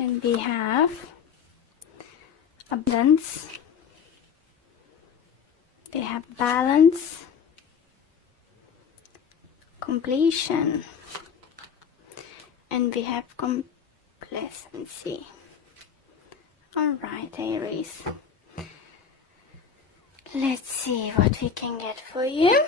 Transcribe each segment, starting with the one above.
And we have abundance, we have balance, completion, and we have complacency. All right, Aries, let's see what we can get for you.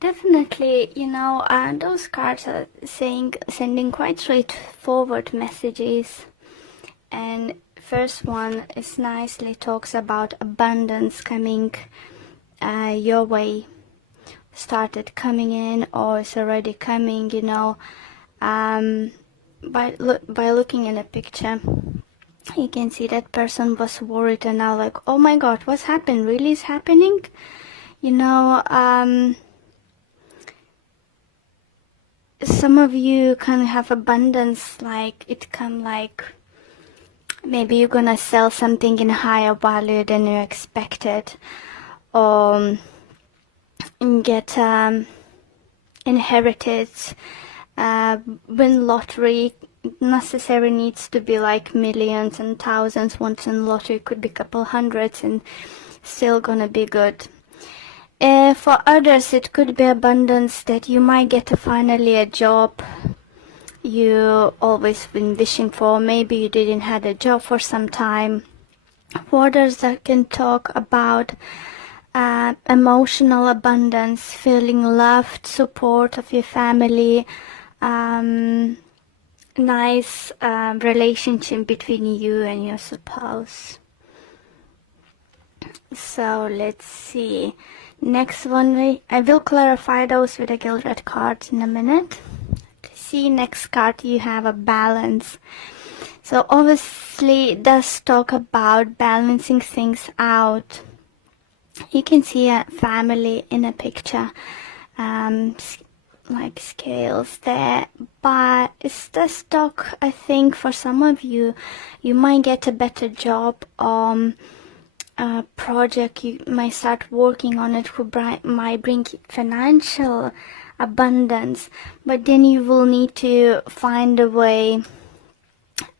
Definitely, you know, those cards are sending quite straightforward messages. And first one is nicely talks about abundance coming your way, started coming in or is already coming, you know. By looking in a picture, you can see that person was worried and now like, oh my god, what's happened? Really is happening? You know, some of you can have abundance, like it can, like maybe you're gonna sell something in higher value than you expected, or get inherited, win lottery. Necessarily needs to be like millions and thousands. Once in lottery could be a couple hundreds and still gonna be good. For others, it could be abundance that you might get finally a job you always been wishing for. Maybe you didn't have a job for some time. For others, that can talk about emotional abundance, feeling loved, support of your family, nice relationship between you and your spouse. So let's see. Next one, I will clarify those with the gilded cards in a minute. To see next card, you have a balance. So obviously it does talk about balancing things out. You can see a family in a picture, like scales there, but it's does talk, I think, for some of you, you might get a better job, project you might start working on it who might bring financial abundance, but then you will need to find a way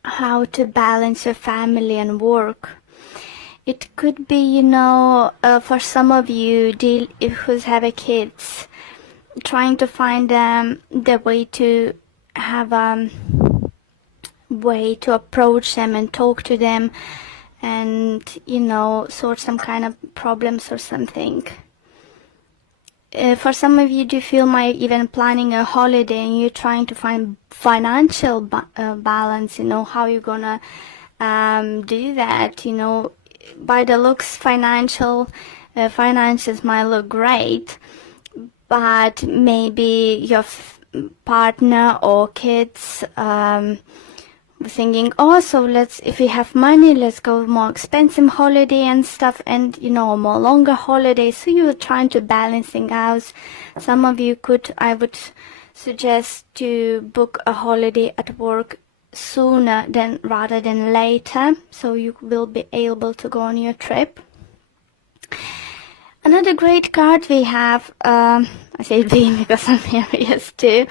how to balance your family and work. It could be, you know, for some of you who have a kids, trying to find the way to have a way to approach them and talk to them, and, you know, sort some kind of problems or something. For some of you, do feel might even planning a holiday and you're trying to find financial balance, you know, how you're gonna do that, you know. By the looks, finances might look great, but maybe your partner or kids thinking, oh, so if we have money, let's go more expensive holiday and stuff, and, you know, more longer holidays. So you're trying to balance things out. Some of you I would suggest to book a holiday at work sooner rather than later, so you will be able to go on your trip. Another great card we have, I say we because I'm Aries too,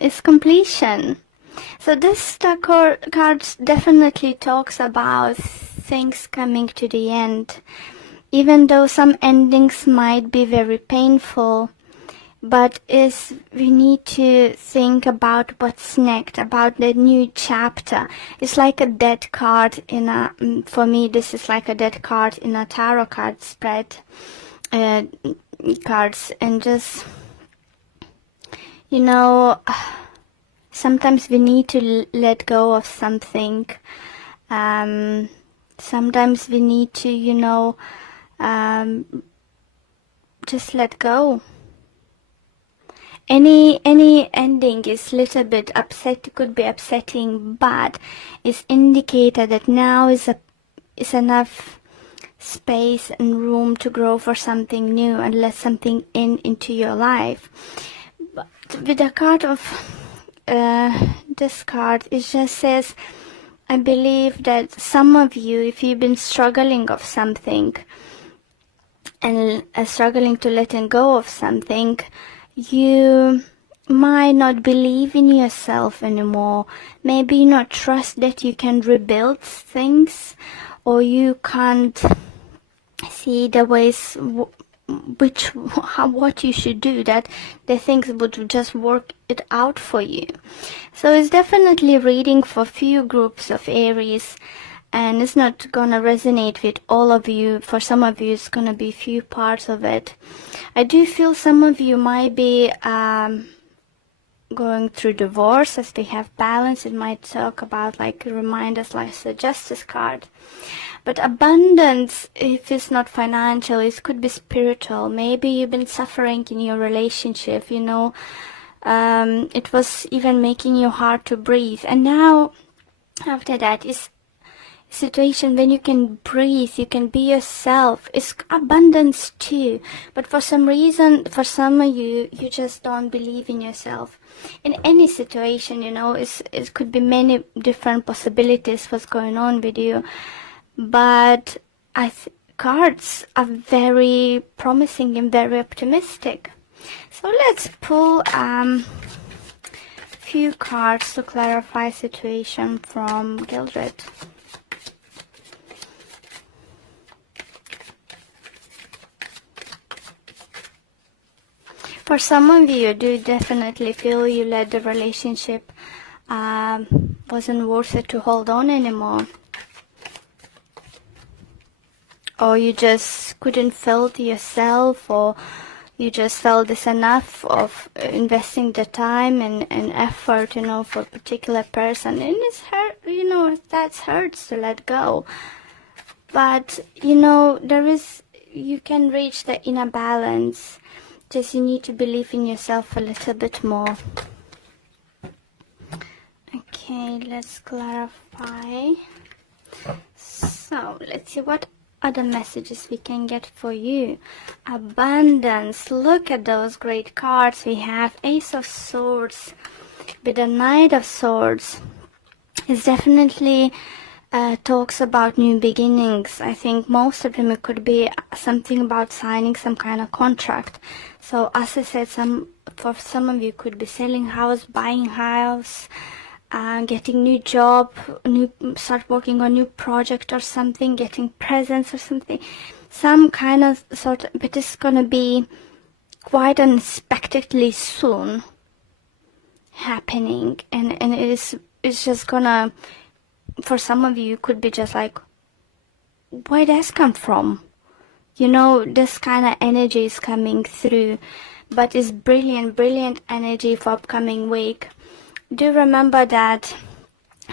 is completion. So this card definitely talks about things coming to the end, even though some endings might be very painful. But we need to think about what's next, about the new chapter. It's like a dead card for me, this is like a dead card in a tarot card spread, cards, and just, you know, sometimes we need to let go of something. Sometimes we need to, you know, just let go. Any ending is little bit could be upsetting, but it's indicated that now is enough space and room to grow for something new and let something into your life. But with the card of this card, it just says, I believe that some of you, if you've been struggling of something and struggling to letting go of something, you might not believe in yourself anymore. Maybe you not trust that you can rebuild things, or you can't see the ways what you should do, that the things would just work it out for you. So it's definitely reading for few groups of Aries, and it's not gonna resonate with all of you. For some of you, it's gonna be few parts of it. I do feel some of you might be going through divorce, as they have balance. It might talk about, like, remind us, like the Justice card. But abundance, if it's not financial, it could be spiritual. Maybe you've been suffering in your relationship, you know. It was even making you hard to breathe. And now, after that, is situation when you can breathe, you can be yourself. It's abundance too. But for some reason, for some of you, you just don't believe in yourself. In any situation, you know, it could be many different possibilities what's going on with you. But cards are very promising and very optimistic. So let's pull few cards to clarify situation from Gildred. For some of you, do definitely feel you let the relationship wasn't worth it to hold on anymore. Or you just couldn't feel it yourself, or you just felt it's enough of investing the time and effort, you know, for a particular person. And it's hurt, you know, that hurts to let go. But, you know, you can reach the inner balance. Just you need to believe in yourself a little bit more. Okay, let's clarify. So, let's see what other messages we can get for you. Abundance. Look at those great cards. We have Ace of Swords with the Knight of Swords. It's definitely talks about new beginnings. I think most of them, it could be something about signing some kind of contract. So as I said, for some of you could be selling house, buying house, getting new job, start working on new project or something, getting presents or something, some kind of sort of, but it's gonna be quite unexpectedly soon happening, and it's just gonna, for some of you, could be just like, where does come from? You know, this kind of energy is coming through, but it's brilliant energy for upcoming week. Do remember that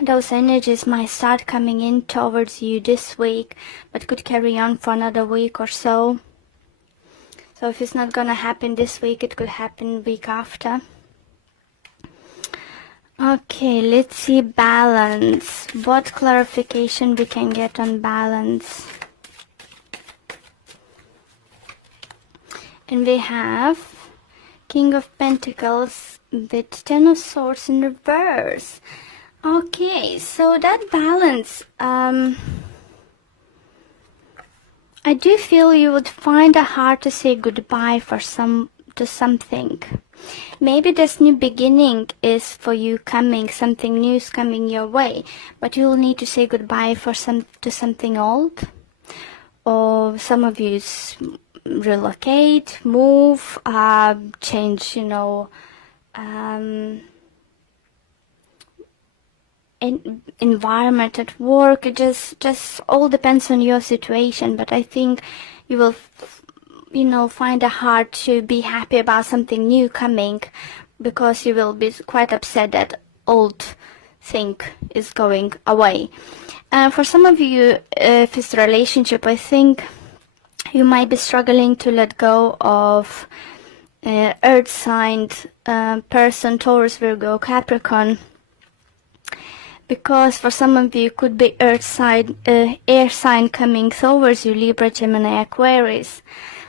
those energies might start coming in towards you this week, but could carry on for another week or so. So if it's not gonna happen this week, it could happen week after. Okay, let's see balance. What clarification we can get on balance? And we have King of Pentacles with Ten of Swords in reverse. Okay, so that balance, I do feel you would find it hard to say goodbye to something. Maybe this new beginning is for you coming, something new is coming your way, but you will need to say goodbye to something old. Or some of you relocate, move, change, you know, environment at work. It just all depends on your situation, but I think you will you know, find it hard to be happy about something new coming, because you will be quite upset that old thing is going away. For some of you, if it's a relationship, I think you might be struggling to let go of earth sign person, Taurus, Virgo, Capricorn, because for some of you could be earth sign, air sign coming towards you, Libra, Gemini, Aquarius.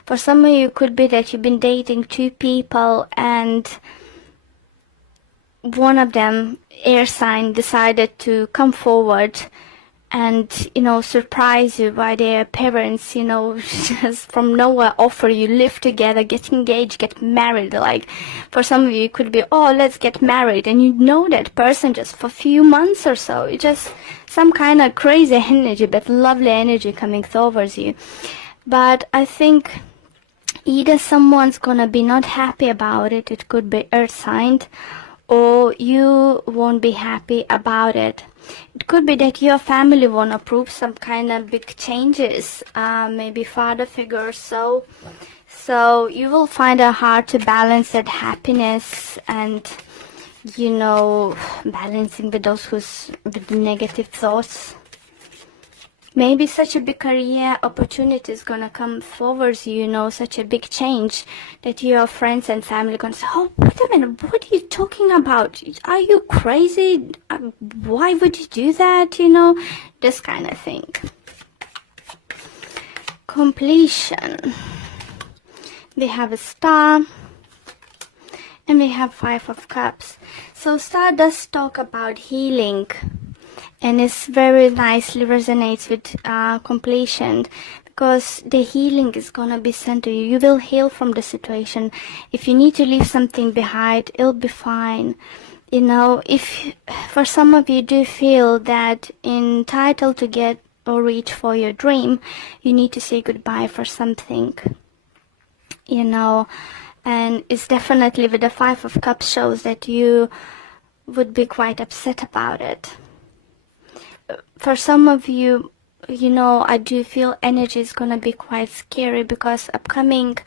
For some of you, could be that you've been dating two people and one of them, air sign, decided to come forward and, you know, surprise you by their parents, you know, just from nowhere offer you live together, get engaged, get married. Like, for some of you, it could be, oh, let's get married, and you know that person just for a few months or so. It's just some kind of crazy energy, but lovely energy coming towards you. But I think either someone's gonna be not happy about it, it could be earth sign, or you won't be happy about it. It could be that your family won't approve some kind of big changes, maybe father figure. So you will find it hard to balance that happiness and, you know, balancing with those with the negative thoughts. Maybe such a big career opportunity is gonna come forward, you know, such a big change that your friends and family gonna say, oh, wait a minute, what are you talking about? Are you crazy? Why would you do that? You know, this kind of thing. Completion. We have a star and we have 5 of cups. So star does talk about healing, and it's very nicely resonates with completion, because the healing is gonna be sent to you. You will heal from the situation. If you need to leave something behind, it'll be fine. You know, if for some of you do feel that entitled to get or reach for your dream, you need to say goodbye for something, you know. And it's definitely with the 5 of cups shows that you would be quite upset about it. For some of you, you know, I do feel energy is gonna be quite scary, because upcoming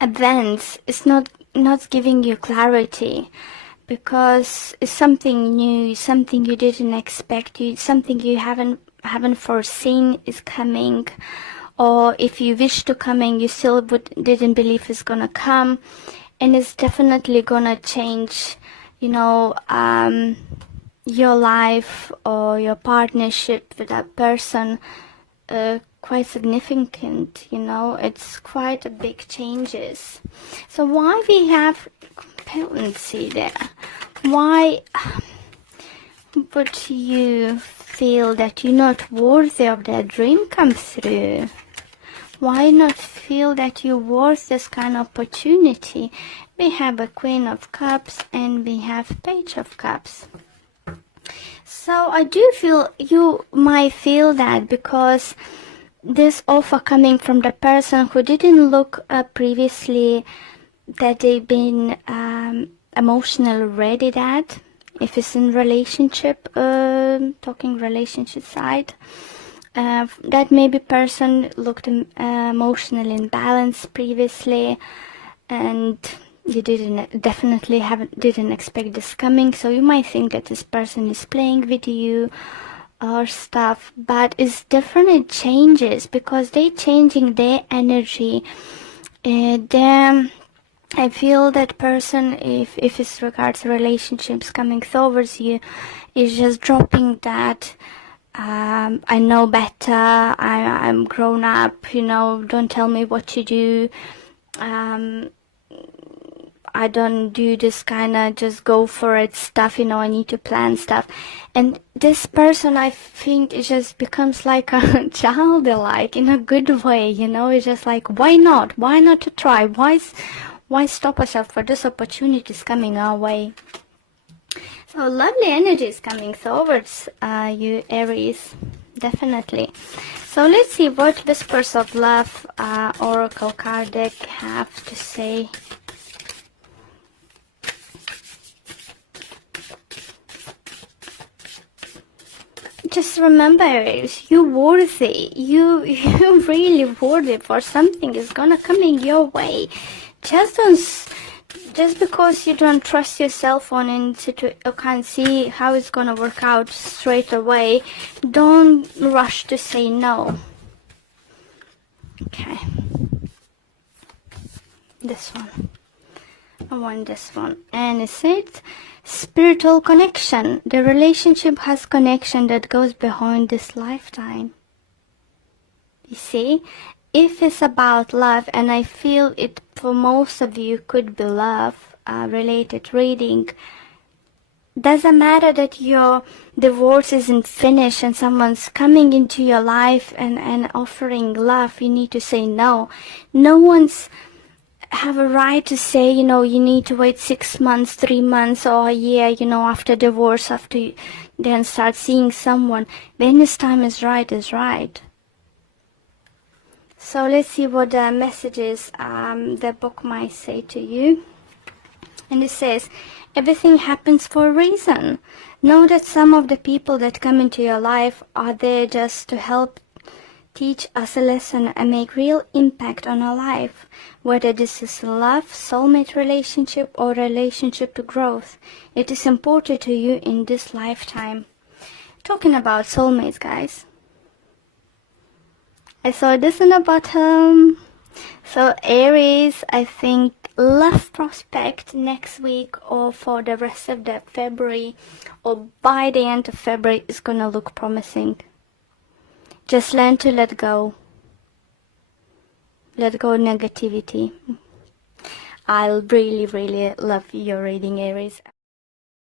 events is not giving you clarity, because it's something new, something you didn't expect, something you haven't foreseen is coming, or if you wish to coming, you still didn't believe it's gonna come, and it's definitely gonna change, you know, your life or your partnership with that person, quite significant, you know. It's quite a big changes. So why we have potency there? Why would you feel that you're not worthy of that dream come through? Why not feel that you're worth this kind of opportunity? We have a Queen of Cups and we have Page of Cups. So I do feel you might feel that, because this offer coming from the person who didn't look previously that they've been emotionally ready, that if it's in relationship, talking relationship side, that maybe person looked emotionally imbalanced previously, and you didn't expect this coming. So you might think that this person is playing with you or stuff, but it's different. It changes because they're changing their energy. I feel that person, if it's regards to relationships coming towards you, is just dropping that I know better, I'm grown up, you know, don't tell me what to do, I don't do this kind of just go for it stuff, you know, I need to plan stuff. And this person, I think, it just becomes like a childlike in a good way, you know. It's just like, why not to try, why stop ourselves for this opportunities coming our way. So lovely energies coming towards you, Aries, definitely. So let's see what Whispers of Love Oracle card deck have to say. Just remember, Aries, you're worthy. You're really worthy for something is gonna come in your way. Just because you don't trust yourself on or can't see how it's gonna work out straight away, don't rush to say no. Okay. This one. I want this one. And it says spiritual connection. The relationship has connection that goes beyond this lifetime. You see? If it's about love, and I feel it for most of you could be love related reading, Doesn't matter that your divorce isn't finished and someone's coming into your life and offering love. You need to say no. No one's have a right to say, you know, you need to wait 6 months, 3 months, or a year, you know, after divorce, after you then start seeing someone. When this time is right. So let's see what the messages the book might say to you. And it says, everything happens for a reason. Know that some of the people that come into your life are there just to help teach us a lesson and make real impact on our life. Whether this is love, soulmate relationship, or relationship to growth, it is important to you in this lifetime. Talking about soulmates, guys. I saw this in the bottom. So Aries, I think love prospect next week or for the rest of the February or by the end of February is gonna look promising. Just learn to let go. Let go of negativity. I'll really love your reading, Aries.